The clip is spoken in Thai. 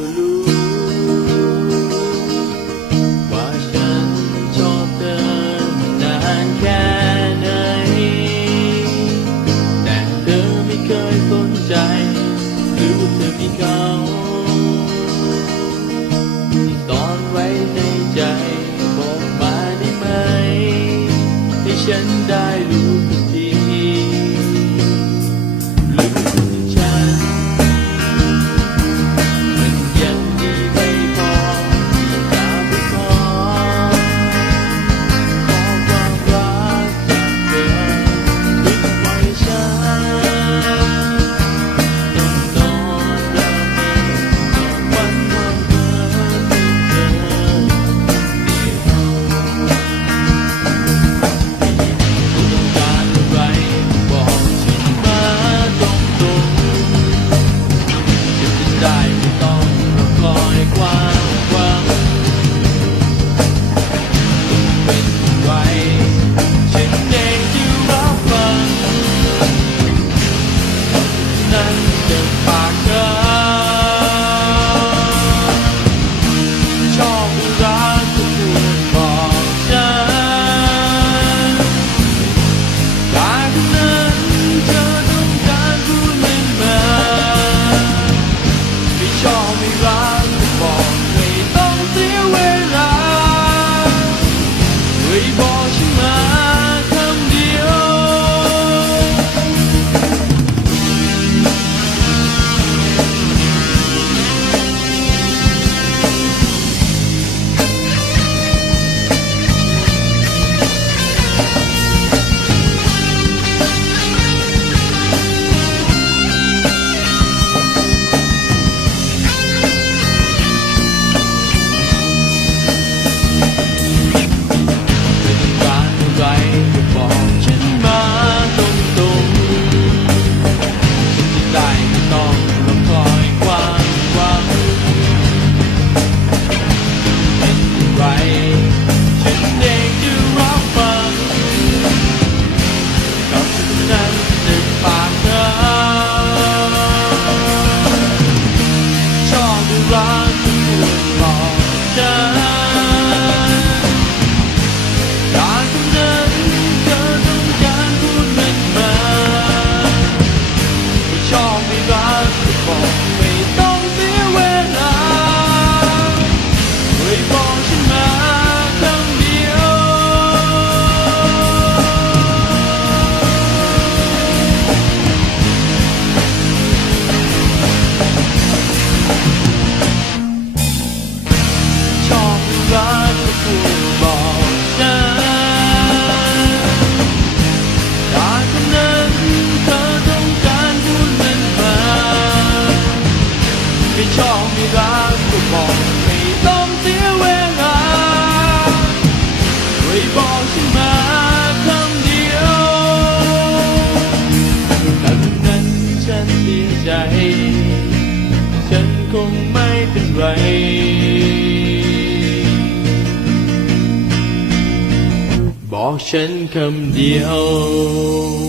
blue. ไม่รักก็บอไม่ต้องเสียเวลา อบไม่รักก็บอกไม่ต้องเสียเวลาช่วยบอกฉันมาคำเดียวถ้าคนนั้นฉันเสียใจ ฉันคงไม่เป็นไรบอกฉันคำเดียว